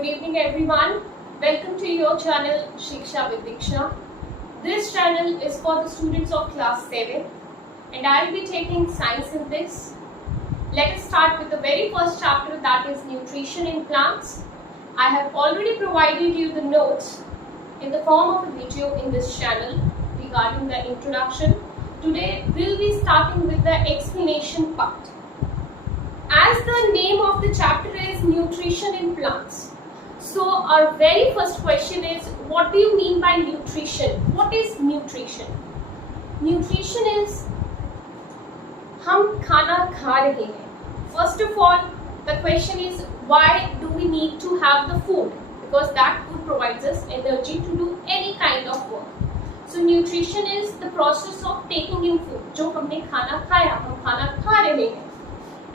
Good evening everyone. Welcome to your channel Shiksha with Diksha. This channel is for the students of class 7 and I will be taking science in this. Let us start with the very first chapter, that is nutrition in plants. I have already provided you the notes in the form of a video in this channel regarding the introduction. Today we will be starting with the explanation part. As the name of the chapter is nutrition in plants, so our very first question is, what do you mean by nutrition? What is nutrition? Nutrition is हम खाना खा रहे हैं. First of all, the question is, why do we need to have the food? Because that food provides us energy to do any kind of work. So nutrition is the process of taking in food. जो हमने खाना खाया, हम खाना खा रहे हैं.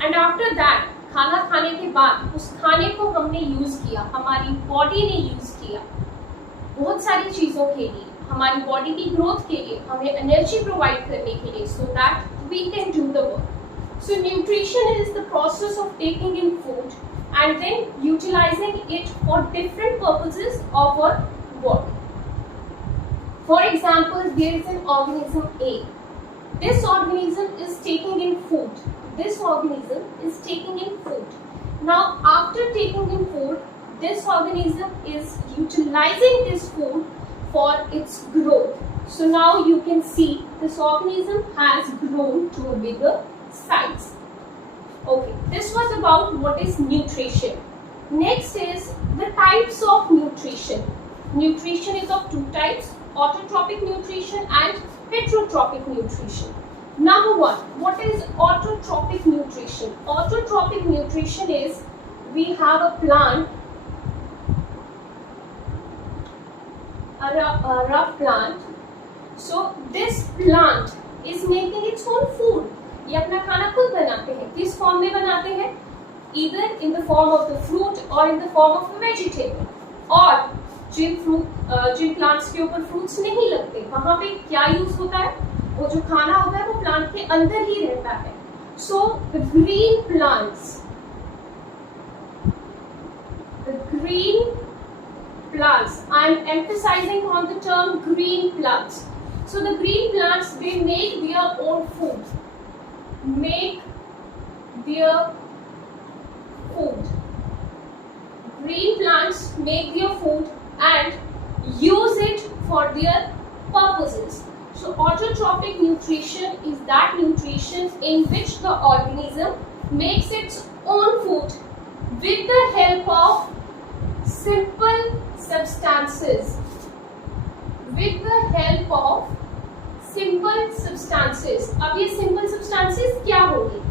And after that, खाना खाने के बाद उस खाने को हमने यूज किया, हमारी बॉडी ने यूज किया बहुत सारी चीजों के लिए, हमारी बॉडी की ग्रोथ के लिए, हमें एनर्जी प्रोवाइड करने के लिए, so that we can do the work. So nutrition is the process of taking in food and then utilizing it for different purposes of our body. For example, there is an organism A. This organism is taking in food. This organism is taking in food. Now, after taking in food, this organism is utilizing this food for its growth. So now you can see this organism has grown to a bigger size. Okay, this was about what is nutrition. Next is the types of nutrition. Nutrition is of two types, autotrophic nutrition and heterotrophic nutrition. Number one, what is autotrophic nutrition? Autotrophic nutrition is, we have a plant, a rough plant. So this plant is making its own food. ये अपना खाना खुद बनाते हैं. किस form में बनाते हैं? Either in the form of the fruit or in the form of a vegetable. और जिन प्लांट्स के ऊपर फ्रूट्स नहीं लगते, वहाँ पे क्या यूज होता है? वो जो खाना होता है वो प्लांट के अंदर ही रहता है. So the green plants, I am emphasising on the term green plants. So the green plants, they make their own food, green plants make their food and use it for their purposes. So autotrophic nutrition is that nutrition in which the organism makes its own food with the help of simple substances. With the help of simple substances. अब ये simple substances क्या होगी?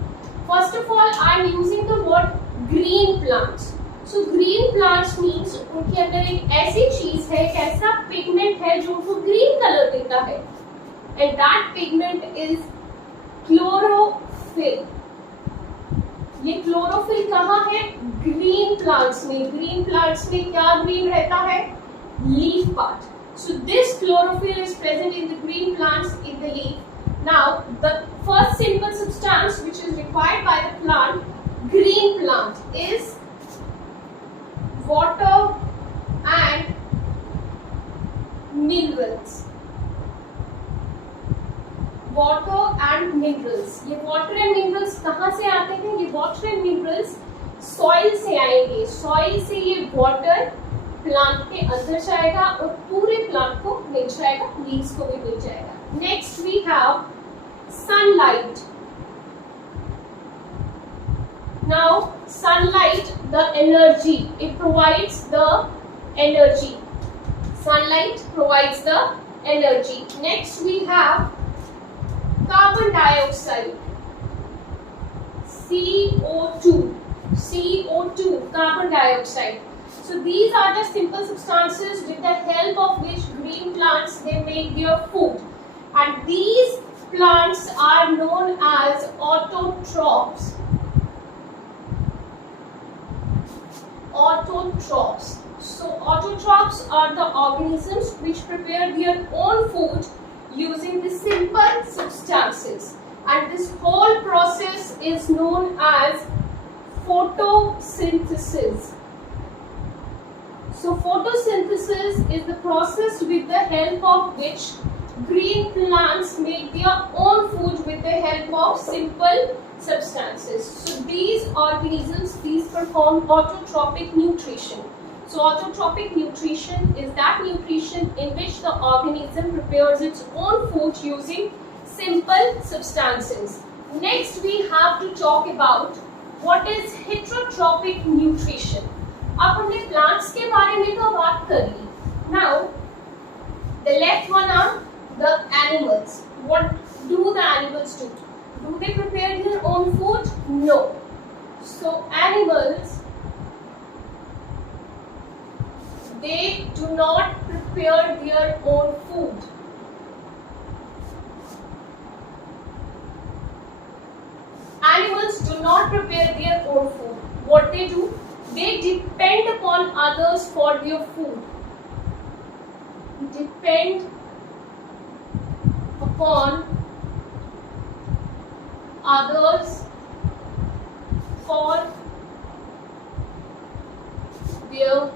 First of all, I am using the word green plants. So green plants means उनके अंदर एक ऐसी चीज है, एक ऐसा पिगमेंट है जो उनको ग्रीन कलर देता है. And that pigment is chlorophyll. ये chlorophyll कहाँ है? Green plants में. Green plants में क्या green रहता है? Leaf part. So this chlorophyll is present in the green plants in the leaf. Now the first simple substance which is required by the plant, green plant, is water and minerals. Water and minerals. ये water and minerals कहाँ से आते हैं? ये water and minerals soil से आएंगे. Soil से ये वाटर प्लांट के अंदर जाएगा और पूरे प्लांट को मिल जाएगा, लीव्स को भी मिल जाएगा. Next we have sunlight. Now sunlight, the energy, it provides the energy. Sunlight provides the energy. Next we have carbon dioxide, CO2, carbon dioxide. So these are the simple substances with the help of which green plants, they make their food, and these plants are known as autotrophs. Autotrophs. So autotrophs are the organisms which prepare their own food using the simple substances, and this whole process is known as photosynthesis. So photosynthesis is the process with the help of which green plants make their own food with the help of simple substances. So these organisms, these perform autotrophic nutrition. So autotrophic nutrition is that nutrition in which the organism prepares its own food using simple substances. Next we have to talk about what is heterotrophic nutrition. अब हमने plants के बारे में तो बात कर ली. Now the left one are the animals. What do the animals do? Do they prepare their own food? No. So animals, they do not prepare their own food. Animals do not prepare their own food. What they do? They depend upon others for their food. Depend upon others for their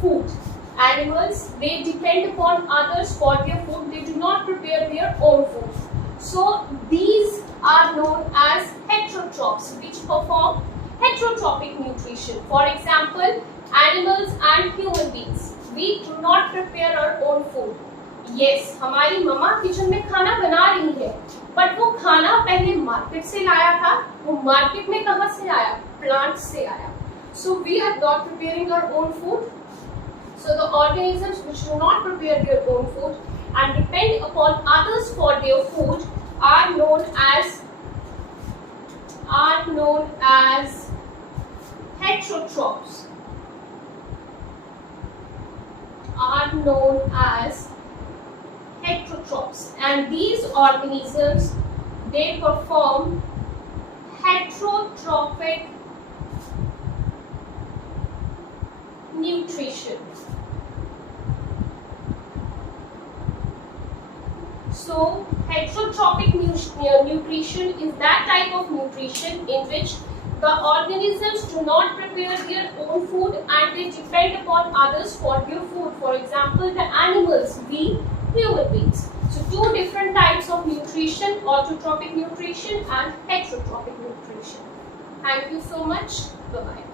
food. Animals, they depend upon others for their food. They do not prepare their own food. So these are known as heterotrophs, which perform heterotrophic nutrition. For example, animals and human beings. We do not prepare our own food. Yes, हमारी मम्मा kitchen में खाना बना रही है, but वो खाना पहले market से लाया था. वो मार्केट में कहाँ से आया? प्लांट से आया. So we are not preparing our own food. So the organisms which do not prepare their own food and depend upon others for their food are known as heterotrophs. Are known as heterotrophs, and these organisms, they perform heterotrophic nutrition. So heterotrophic nutrition is that type of nutrition in which the organisms do not prepare their own food and they depend upon others for their food. For example, the animals, we human beings. So two different types of nutrition, autotrophic nutrition and heterotrophic nutrition. Thank you so much. Bye-bye.